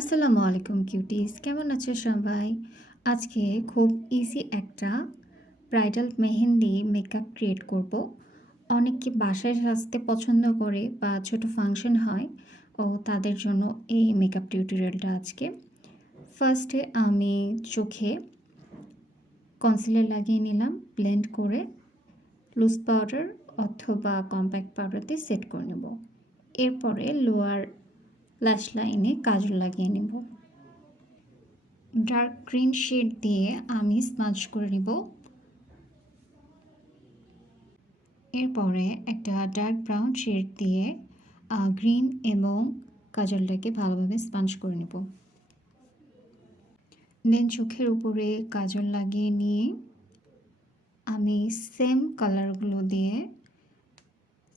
আসসালামু আলাইকুম কিউটিস, কেমন আছো সবাই? আজকে খুব ইজি একটা ব্রাইডাল মেহেন্দি মেকআপ ক্রিয়েট করব। অনেকে বাসায় সাজতে পছন্দ করে বা ছোট ফাংশন হয় ও তাদের জন্য এই মেকআপ টিউটোরিয়ালটা আজকে। ফার্স্টে আমি চোখে কনসিলার লাগিয়ে নিলাম, ব্লেন্ড করে লুজ পাউডার অথবা কম্প্যাক্ট পাউডার দিয়ে সেট করে নেব। এরপরে লোয়ার ল্যাশ লাইনে কাজল লাগিয়ে নেব। ডার্ক গ্রিন শেড দিয়ে আমি স্মাজ করে নিব। এরপরে একটা ডার্ক ব্রাউন শেড দিয়ে গ্রিন এবং কাজলটাকে ভালোভাবে স্পঞ্জ করে নেব। দেন চোখের উপরে কাজল লাগিয়ে নিয়ে আমি সেম কালারগুলো দিয়ে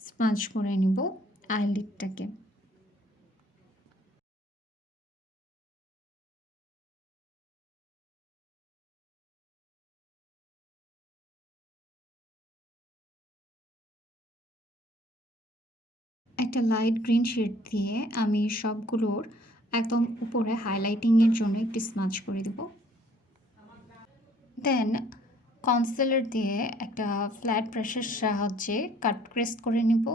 স্পঞ্জ করে নিব আইলিডটাকে। একটা লাইট গ্রিন শেড দিয়ে আমি সবগুলোর একদম উপরে হাইলাইটিংয়ের জন্য একটু স্মাচ করে দেব। দেন কনসিলার দিয়ে একটা ফ্ল্যাট ব্রাশের সাহায্যে কাট ক্রেস্ট করে নিব।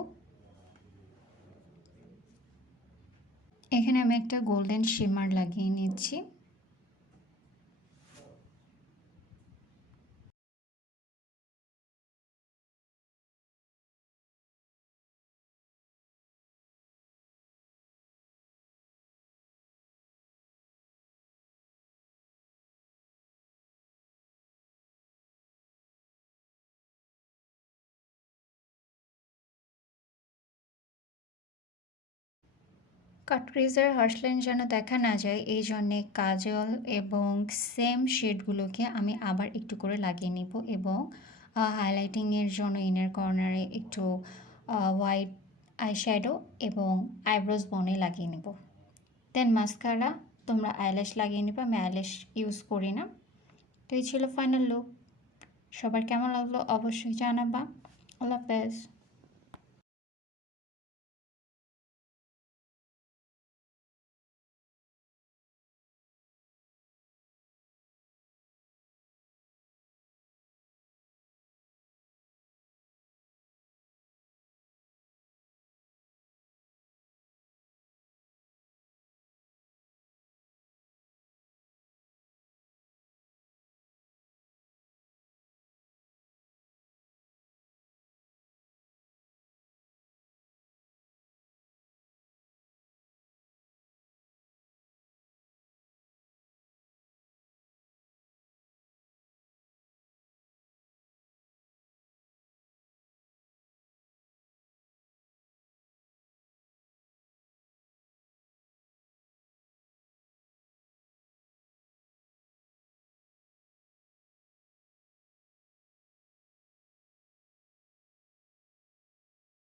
এখানে আমি একটা গোল্ডেন শিমার লাগিয়ে নিচ্ছি। কাট ক্রেজের হার্শলাইন যেন দেখা না যায় এই জন্যে কাজল এবং সেম শেডগুলোকে আমি আবার একটু করে লাগিয়ে নিব এবং হাইলাইটিংয়ের জন্য ইনার কর্নারে একটু হোয়াইট আইশ্যাডো এবং আইব্রোজ বনে লাগিয়ে নেব। দেন মাস্কারা, তোমরা আইল্যাশ লাগিয়ে নেবে, আমি আইল্যাশ ইউজ করি না। তো এই ছিল ফাইনাল লুক। সবার কেমন লাগলো অবশ্যই জানাবা। আল্লাহ হাফেজ।